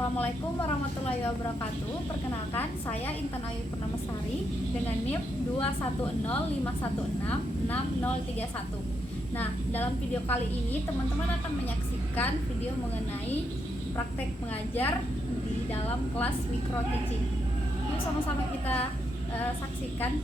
Assalamualaikum warahmatullahi wabarakatuh. Perkenalkan, saya Intan Ayu Purnamasari dengan NIM 21051666031. Nah, dalam video kali ini teman-teman akan menyaksikan video mengenai praktek mengajar di dalam kelas micro teaching. Yuk sama-sama kita saksikan.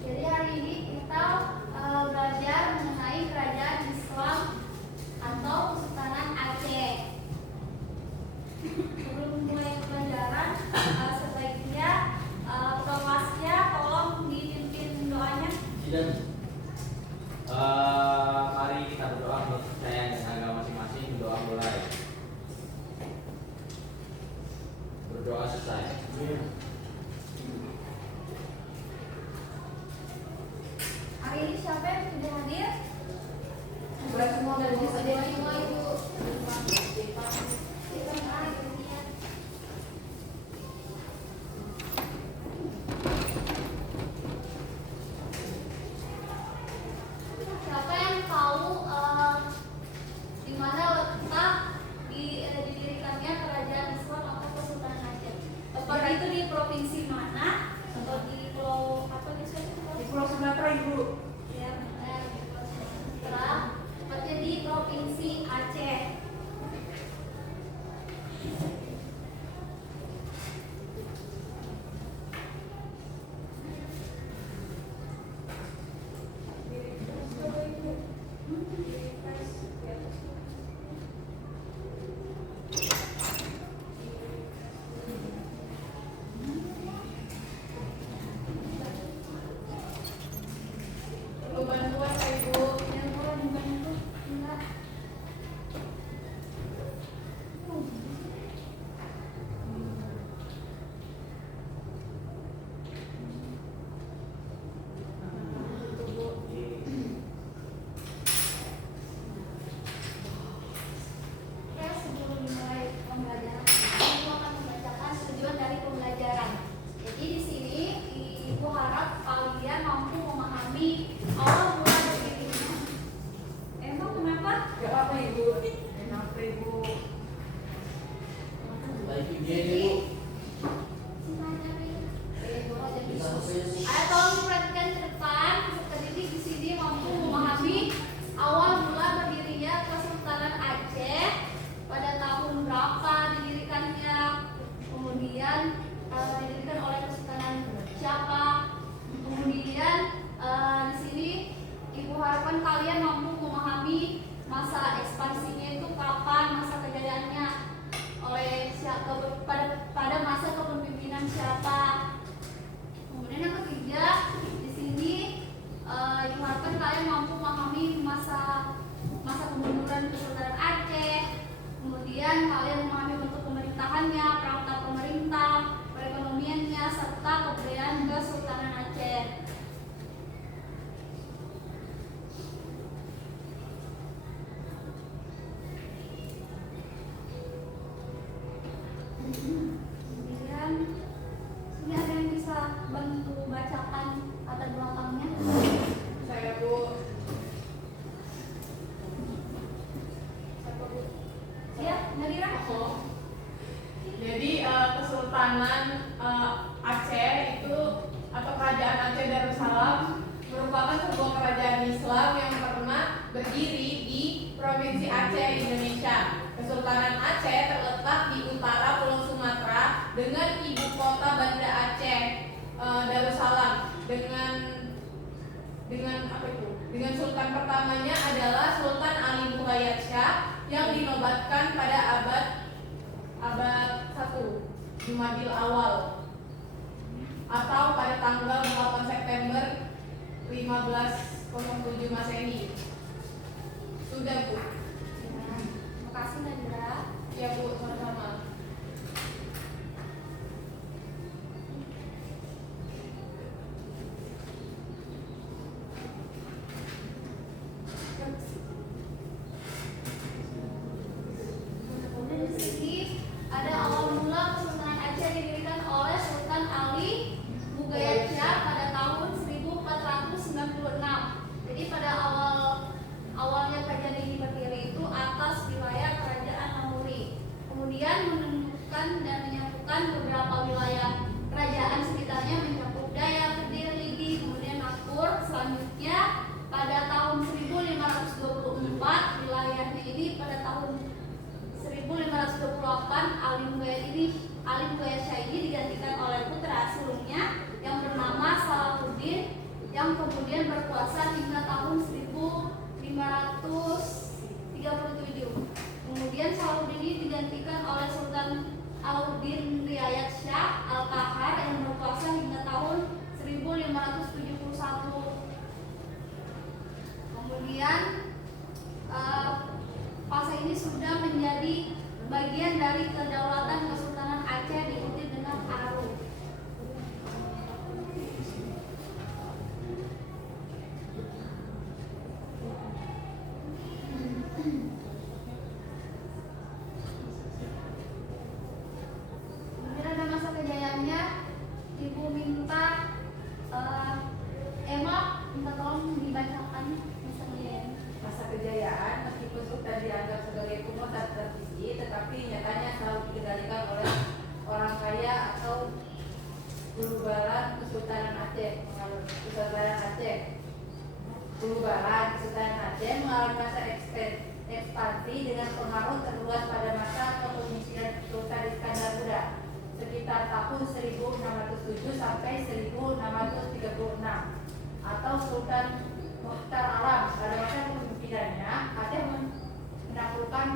Jadi hari ini kita belajar mengenai kerajaan Islam atau Kesultanan Aceh. Sebelum mulai pelajaran, sebaiknya kelasnya tolong dipimpin doanya. Mari kita berdoa menurut kepercayaan dan agama masing-masing. Doa mulai. Berdoa selesai. Hari ini siapa yang sudah hadir? Sudah semua dari Sudah semua Ibu. Siapa yang tahu di mana letak didirikannya kerajaan Islam atau Kesultanan Aceh? Apakah itu di provinsi mana atau di pulau apa di Pulau Sumatera, Ibu. Ya, benar, di Pulau Sumatera, tepatnya di provinsi Aceh. Yang kurang dibantu, enggak. Oke, sebelum dimulai pembelajaran, Ibu akan membacakan tujuan dari pembelajaran. Jadi di sini Ibu harap kalian mampu memahami awal mula berdirinya. Emang kenapa? Gak apa, Ibu. Kenapa, Ibu? Baik, Ibu. Ayo tolong diperhatikan ke depan. Peserta didik di sini mampu memahami awal mula berdirinya Kesultanan Aceh, pada tahun berapa didirikannya, kemudian didirikan oleh Kesultanan siapa, kemudian di sini Ibu harapkan kalian mampu memahami masa ekspansinya itu kapan, masa kejadiannya oleh siapa, pada masa kepemimpinan siapa. Kemudian yang ketiga, di sini Ibu harapkan kalian mampu memahami masa kemunduran Kesultanan Aceh. Kemudian kalian memahami bentuk pemerintahannya, perangkat pemerintah, perekonomiannya, serta kebudayaan Kesultanan Aceh. Kemudian ini ada yang bisa bantu bacakan latar belakangnya? Saya, Bu. Siapa, Bu? Siap, Nadira? Jadi Kesultanan Aceh itu atau Kerajaan Aceh Darussalam merupakan sebuah kerajaan Islam yang pernah berdiri di Provinsi Aceh, Indonesia. Kesultanan Aceh terletak di utara Pulau Sumatera dengan ibu kota Banda Aceh Darussalam dengan apa itu? Dengan sultan pertamanya adalah Sultan Ali Muhayyad Shah yang dinobatkan pada abad 1 Jumadil Awal atau pada tanggal 8 September 1507 Masehi. Sudah, Bu. Terima kasih, Nadira. Ya, Bu, sama-sama. digantikan oleh Sultan Alauddin Riayat Shah Al-Qahar yang berkuasa hingga tahun 1571. Kemudian fase ini sudah menjadi bagian dari kedaulatan Kesultanan Aceh diikuti dengan Aru. Kemudian ada masa kejayaannya. Ibu minta minta tolong dibacakan masa kejayaannya. Masa kejayaan, meskipun Sultan dianggap sebagai penguasa tertinggi, tetapi nyatanya selalu dikendalikan oleh orang kaya atau Ulubalan Kesultanan Aceh. Kesultanan Aceh mengalami masa ekspansi dengan pengaruh terluas pada masa kepemimpinan Sultan Iskandar Muda sekitar tahun 1607 sampai 1636, atau Sultan Mukhtar Alam. Pada masa kepemimpinannya, Aceh menaklukkan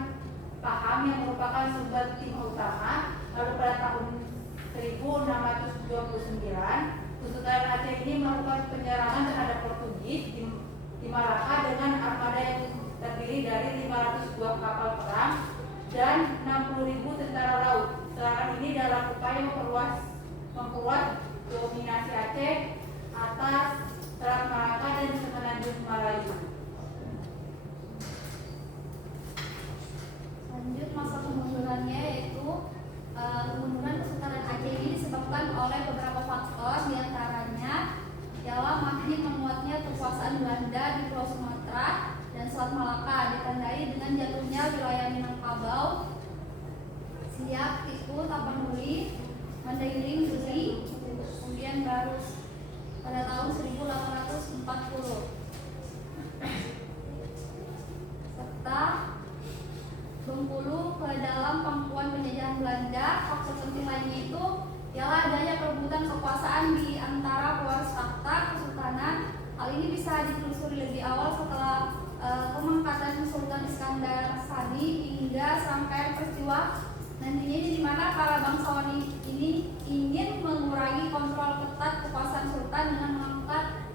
Pahang yang merupakan sumber timur utama. Lalu pada tahun 1629, Kesultanan Aceh ini melakukan penyerangan terhadap Portugis di Malaka dengan armada yang terdiri dari 500 buah kapal perang dan 60.000 tentara laut. Serangan ini dalam upaya memperluas dominasi Aceh atas Selat Malaka dan Semenanjung Melayu. Lanjut masa kemundurannya, yaitu kemunduran Kesultanan Aceh ini disebabkan oleh beberapa faktor, diantaranya ialah makin menguatnya kekuasaan Belanda di Pulau Sumatera dan Selat Malaka, ditandai dengan jatuhnya wilayah Minangkabau, Siak, Tiku, Tapanuli, Mandailing, Suli, kemudian Garus pada tahun 1840, serta Bengkulu ke dalam pangkuan penjajahan Belanda. Faktor penting lainnya itu ialah adanya perebutan kekuasaan di antara pewaris takhta kesultanan. Hal ini bisa ditelusuri lebih awal setelah pemangkatan Sultan Iskandar Sani hingga sampai peristiwa nantinya, di mana para bangsawan ini ingin mengurangi kontrol ketat kekuasaan sultan dengan mengangkat,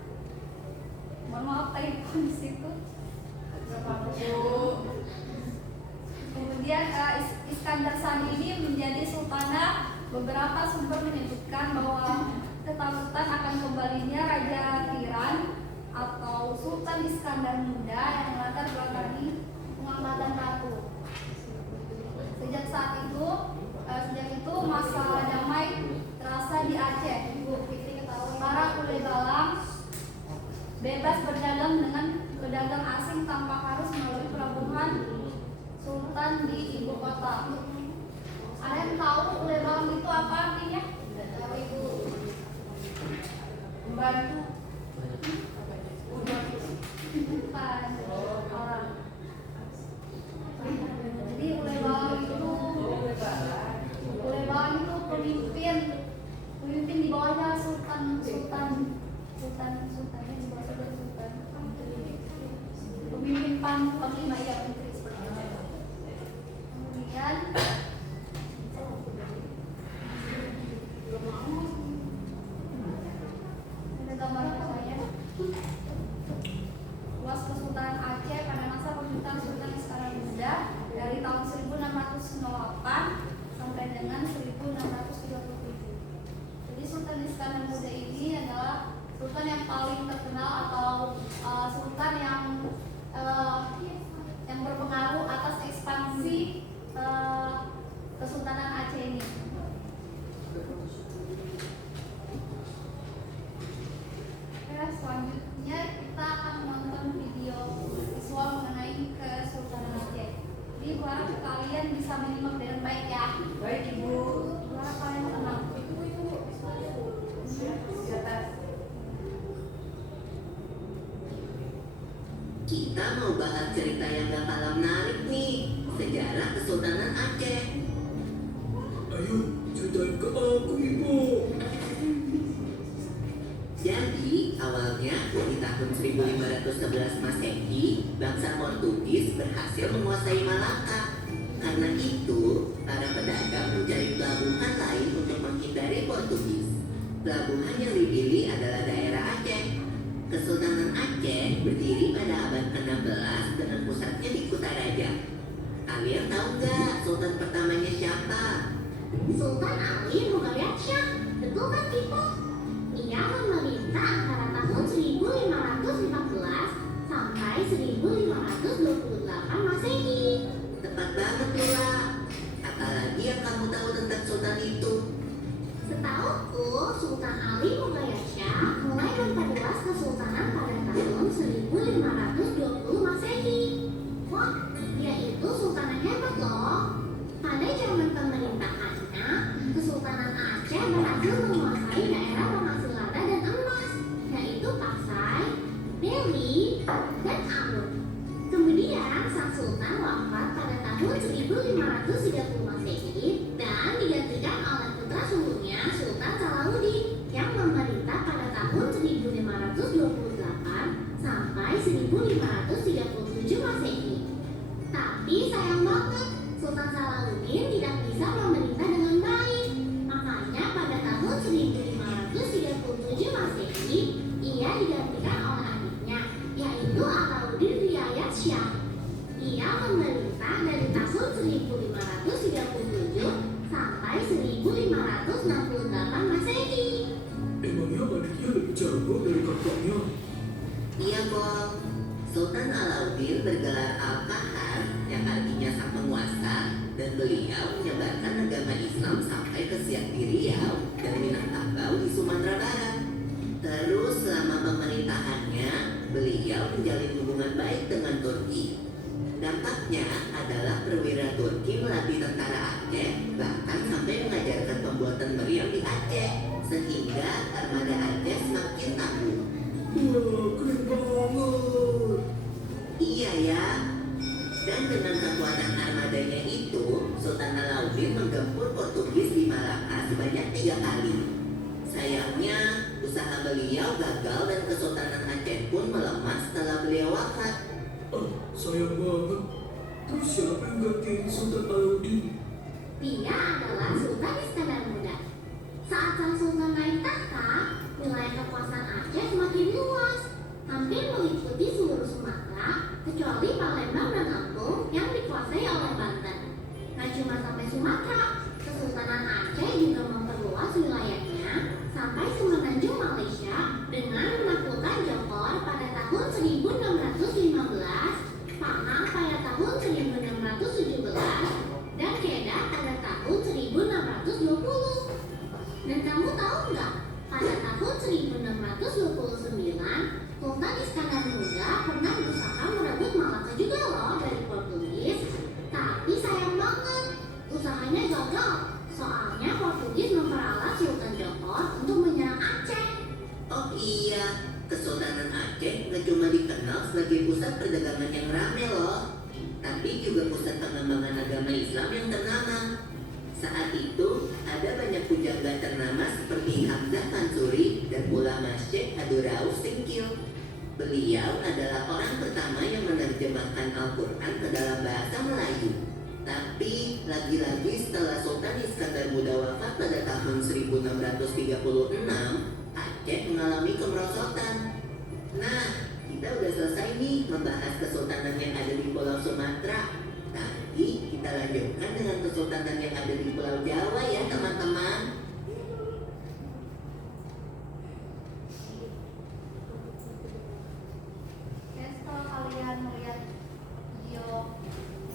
mohon maaf typo di situ. Kemudian Iskandar Sani ini menjadi sultanah. Beberapa sumber menyebutkan bahwa ketakutan akan kembalinya Raja Tiran atau Sultan Iskandar Muda yang melatar belakangi pengangkatan ratu. Sejak itu masa damai terasa di Aceh. Para kulit balang bebas berdagang dengan pedagang asing tanpa harus melalui pelabuhan Sultan di ibu kota. Ada yang tahu kulit balang itu apa artinya? Tahu Ibu? Membantu. Bukan orang. Jadi kulit balang itu pemimpin di bawahnya sultannya di bawah sultan. Pemimpin panglima ya, menteri seperti itu. Kemudian ada gambar saya. Luas Kesultanan Aceh pada masa pemerintahan Sultan Iskandar Muda dari tahun 1608 sampai dengan 1637. Jadi Sultan Iskandar Muda ini adalah sultan yang paling terkenal atau sultan yang berpengaruh atas ekspansi Kesultanan Aceh ini. Selanjutnya kita akan menonton video visual mengenai Kesultanan Aceh. Jadi harap kalian bisa menyimak dengan baik ya. Baik Ibu. Harap kalian tenang. Di atas. Kita mau bahas cerita yang gak kalah menarik nih, sejarah Kesultanan Aceh. Ayo, ceritain ke aku, Ibu. Jadi, awalnya di tahun 1511 Masehi, bangsa Portugis berhasil menguasai Malaka. Karena itu, pelabuhan lain untuk menghindari Portugis. Pelabuhan yang dipilih adalah daerah Aceh. Kesultanan Aceh berdiri pada abad ke-16 dengan pusatnya di Kutaraja. Kalian tahu nggak sultan pertamanya siapa? Sultan Ali Mughayat Shah, betul kan Pipo? Ia memerintah antara tahun 1514 sampai 1528 Masehi. Tepat banget Lola. Apalagi yang kamu tahu tentang sultan itu? Setauku, Sultan Ali Mughayat Shah mulai memperluas kesultanan pada tahun 1520 Masehi. Wah, dia itu sultan yang hebat loh. Pada zaman pemerintahannya, Kesultanan Aceh berhasil menguasai daerah penghasil lada dan emas, yaitu Pasai, Deli, dan Ambon. Kemudian, sang sultan wafat pada tahun 1530 Masehi dan digantikan oleh putra sulungnya Sultan Salahuddin yang memerintah pada tahun 1528 sampai 1537 Masehi. Tapi sayang banget, Sultan Salahuddin tidak bisa memerintah dengan baik. Makanya pada tahun 1537 Masehi, ia digantikan oleh adiknya, yaitu Alauddin Riayat Shah. Ia memerintah dari tahun 1537 sampai 1568 Masehi. Emangnya adiknya lebih jago dari kakaknya? Iya Bang, Sultan Alauddin bergelar Al-Qahar yang artinya sang penguasa, dan beliau menyebarkan agama Islam sampai ke Siak di Riau dan Minangkabau di Sumatera Barat. Terus selama pemerintahannya, beliau menjalin hubungan baik dengan Turki. Dampaknya adalah perwira Turki melatih tentara Aceh, bahkan sampai mengajarkan pembuatan meriam di Aceh, sehingga armada Aceh semakin tangguh. Wah, keren banget. Iya ya. Dan dengan kekuatan armadanya itu, Sultan Alauddin menggempur Portugis di Malaka sebanyak 3 kali. Sayangnya, usaha beliau gagal dan Kesultanan Aceh pun melemah setelah beliau wafat. Sayang banget. Terus siapa yang gantiin Sultan Alauddin? Dia adalah Sultan Iskandar Muda. Saat sang sultan naik tahta, wilayah kekuasaan Aceh semakin luas, hampir meliputi seluruh Sumatera, kecuali Palembang dan Lampung yang dikuasai oleh Banten. Nah cuma sampai Sumatera, Kesultanan Aceh juga memperluas wilayahnya sampai semenanjung Malaysia dengan menaklukkan Johor pada tahun 1615, Pahang pada tahun 1617, dan Kedah pada tahun 1620. Dan kamu tahu nggak, pada tahun 1629, Sultan Iskandar Muda pernah berusaha merebut Malaka juga loh dari Portugis. Tapi sayang banget, usahanya gagal. Soalnya Portugis memperalat Sultan Johor untuk menyerang Aceh. Oh iya, Kesultanan Aceh nggak cuma dikenal sebagai pusat perdagangan yang ramai loh, tapi juga pusat pengembangan agama Islam yang ternama. Saat itu, ada banyak pujangga ternama seperti Hamzah Mansuri dan ulama Syekh Abdurrauf Singkil. Beliau adalah orang pertama yang menerjemahkan Al-Quran ke dalam bahasa Melayu. Tapi, lagi-lagi setelah Sultan Iskandar Muda wafat pada tahun 1636, Aceh mengalami kemerosotan. Nah, kita udah selesai nih membahas kesultanan yang ada di Pulau Sumatera. Nanti kita lanjutkan dengan kesultanan yang ada di Pulau Jawa ya teman-teman. Oke, setelah kalian melihat video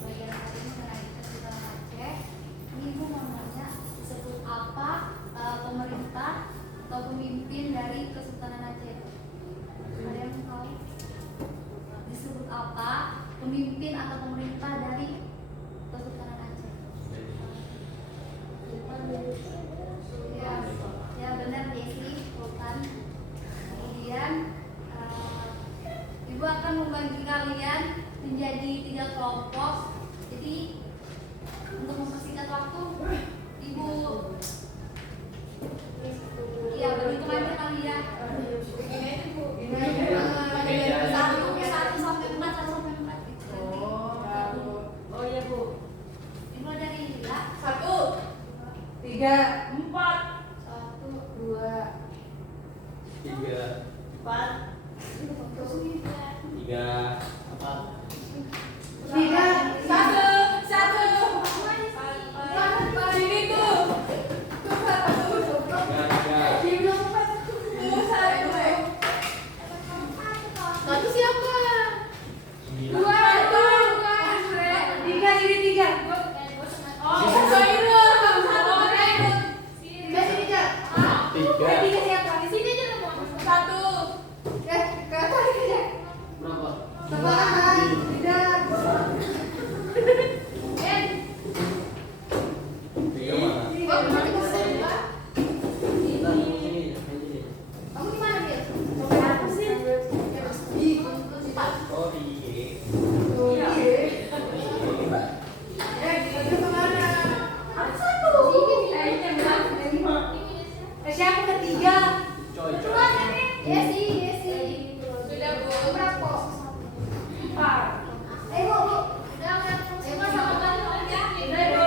bagian tadi mengenai Kesultanan Aceh, ini Ibu mau nanya, disebut apa pemerintah atau pemimpin dari Kesultanan Aceh? Ada yang tahu? Disebut apa pemimpin atau pemerintah dari Kesultanan Aceh? 3, 4, 2, 3, 4, 3, 3, 1, 1. Sini tuh. Tuh 1. 3, 3. Dia bilang 4. Tuh 1. Satu siapa? 9. 2, 3, ini 3. Oh, Soirul. Oh, Raymond. Tiga sini, Kak. 3. 3 siapa? Di sini aja dong. 1. Ke atas ini, Kak. Berapa? Sebelahan. 3. 3 mana? Oh, berarti ke sini, Pak. Kita sini, sini. Kamu di mana, Bil? Apa sih? Oh, iya. Iya. Ini, Mbak. Itu kemana? Siapa ketiga? Coy. Yesi. Sudah, Bu. Berapa? 4. Bu. Udah, semua sama kalian ya. Udah, Bu.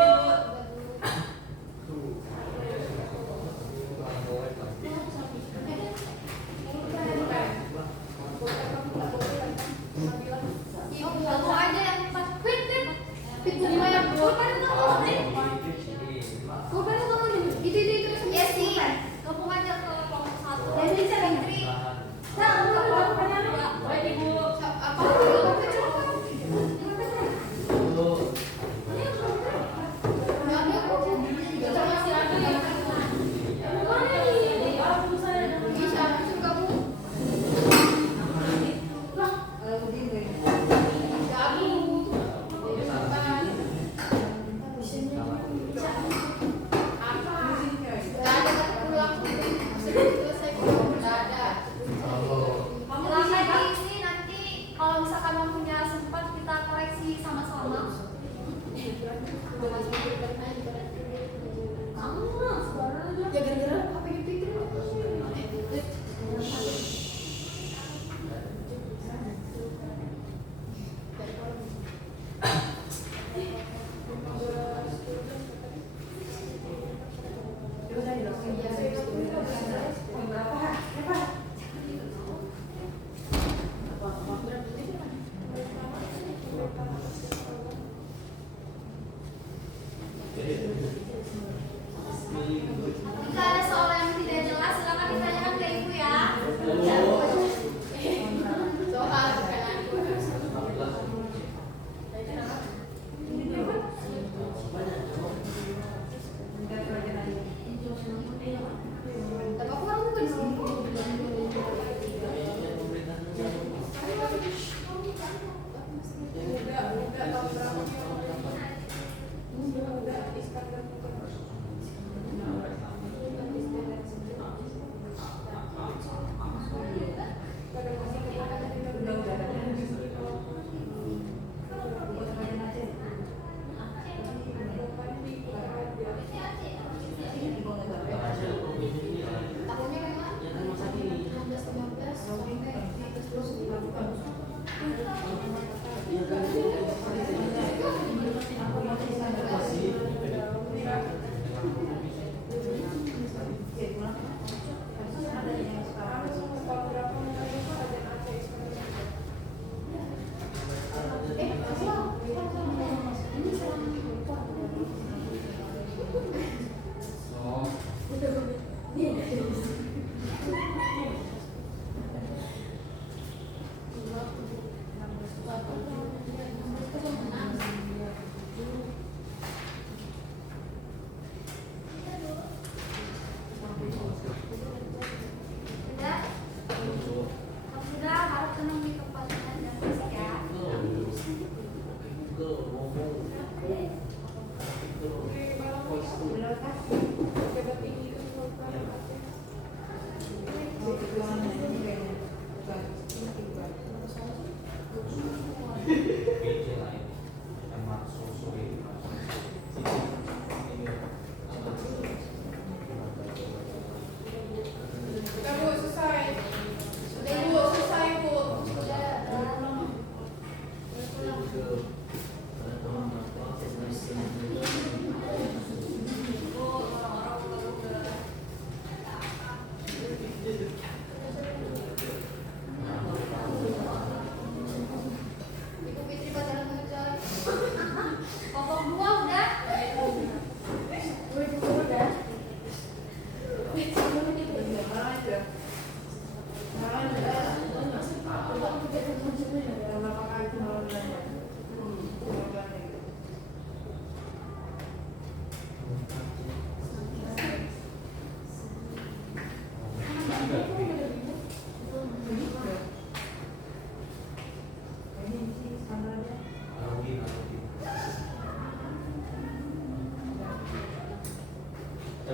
Ibu, kamu aja yang 4. Fit. Gimana? Korban itu kamu nih. Korban itu kamu nih. Itu terus. Yesi. Kamu aja ke kelompok 1. Yang ini siapa? Fitri. Nah, kelompok 2. Baik, Ibu. Apa? Kalau misalkan waktunya sempat kita koreksi sama-sama. Ya gara-gara HP Fitri. Jika ada soal yang tidak jelas, silakan ditanyakan ke ibu ya. Soal tapi aku orang bukan di sini.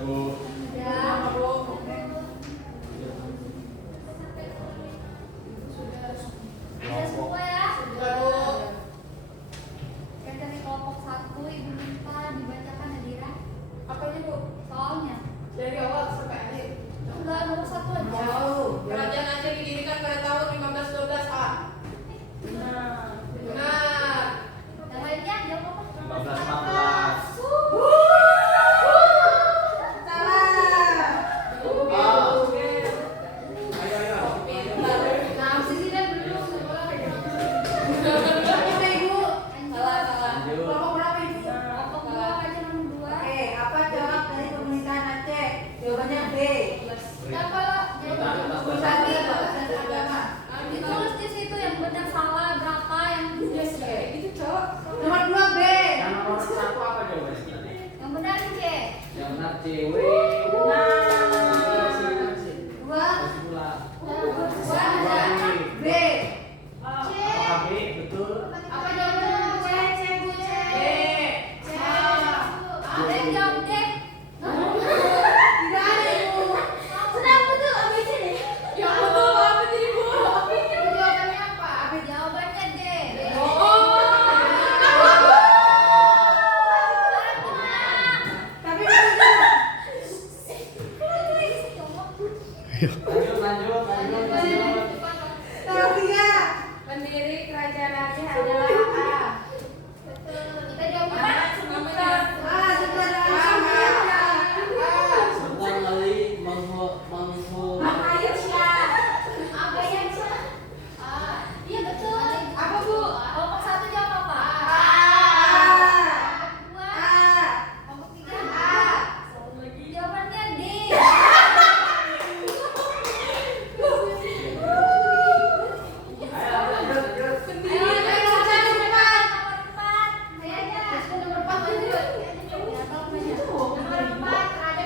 Bu. Ya. Ada semua ya. Yang dari kelompok 1 Ibu minta dibacakan Nadira. Apa ini Bu? Soalnya. Dari awal sampai akhir. Enggak, nomor 1 aja. Jauh. Kerajaan Aceh didirikan pada tahun 1512 A. Benar. Yang lainnya jawab apa? 1514. Salah. Oh. Ayo ayo. Nah, sisi dan dulu. Kita Ibu. Salah, salah. Lanjut. Kelompok berapa Ibu? Kelompok 2 aja nomor 2. Oke, apa jawab dari pemerintahan Aceh? Jawabannya B. Siapa lah? Perusahaan dan agama. Ditulis di situ yang benar salah berapa yang Itu cowok. Nomor 2 B. Yang nomor 1 apa jawabannya? yang benar C. Yang benar CW. Dua Kesimpulan. Dua ada. B. Apakah B betul? Apa jawabannya? C, C, Bu, C. B. Ada yang jawab D. Tidak ada Ibu. Sudah betul ABC deh. Yang betul apa jadi Bu? Jawabannya apa? Jawabannya D. Tapi betul. Lanjut. Nomor 3. Pendiri kerajaan Aceh adalah A. Kita jawab apa? Sebutkan. Sudah ada. Sultan Ali Mangho. Apa yang salah? Iya betul. Apa Bu? Kelompok 1 jawab apa? Dua. Kelompok 3 jawabannya D. Ayo lanjut. Ayo, nomor 4. Saya aja. Nomor 4 lanjut. Nomor 4 ada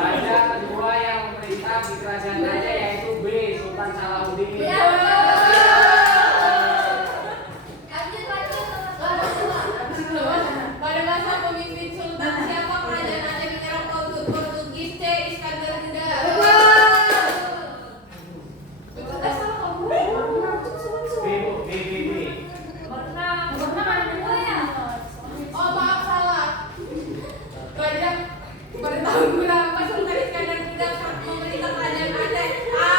Ada kedua yang memerintah di kerajaan Aceh yaitu B. Sultan Salahuddin. Pada masa pemimpin Sultan siapa kerajaan Aceh menyerang Portugis? C. Iskandar Muda. B Bu. B. Oh maaf salah. Kerajaan pada tahun berapa Sultan Iskandar Muda memerintah kerajaan Aceh? A.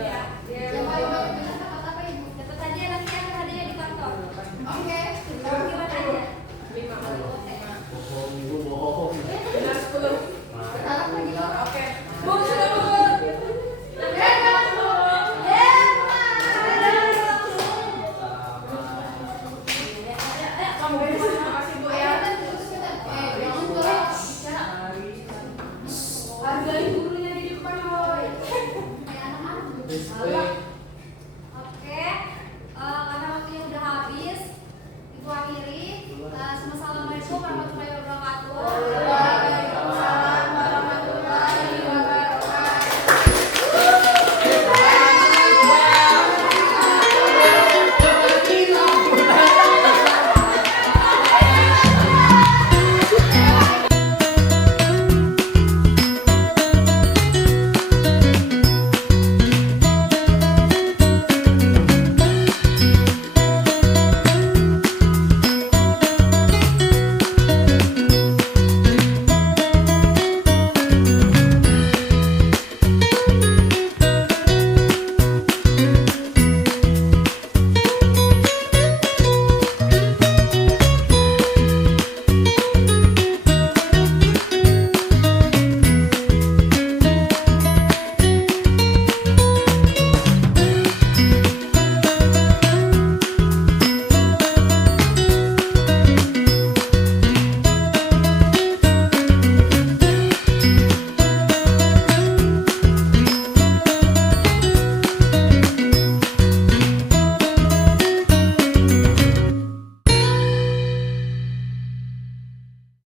Yang paling banyak benar dapat apa ibu? Dapat hadiah nanti ada hadiah di kantor. Oke. Kamu gimana aja? 5. Bohong ibu bohong. Benar 10. Sekarang lagi lo. Oke. Bu, sudah bu. Kamu beres. Terima kasih bu ya. Hargai gurunya di depan, Boy. Kayak anak-anak. Respect.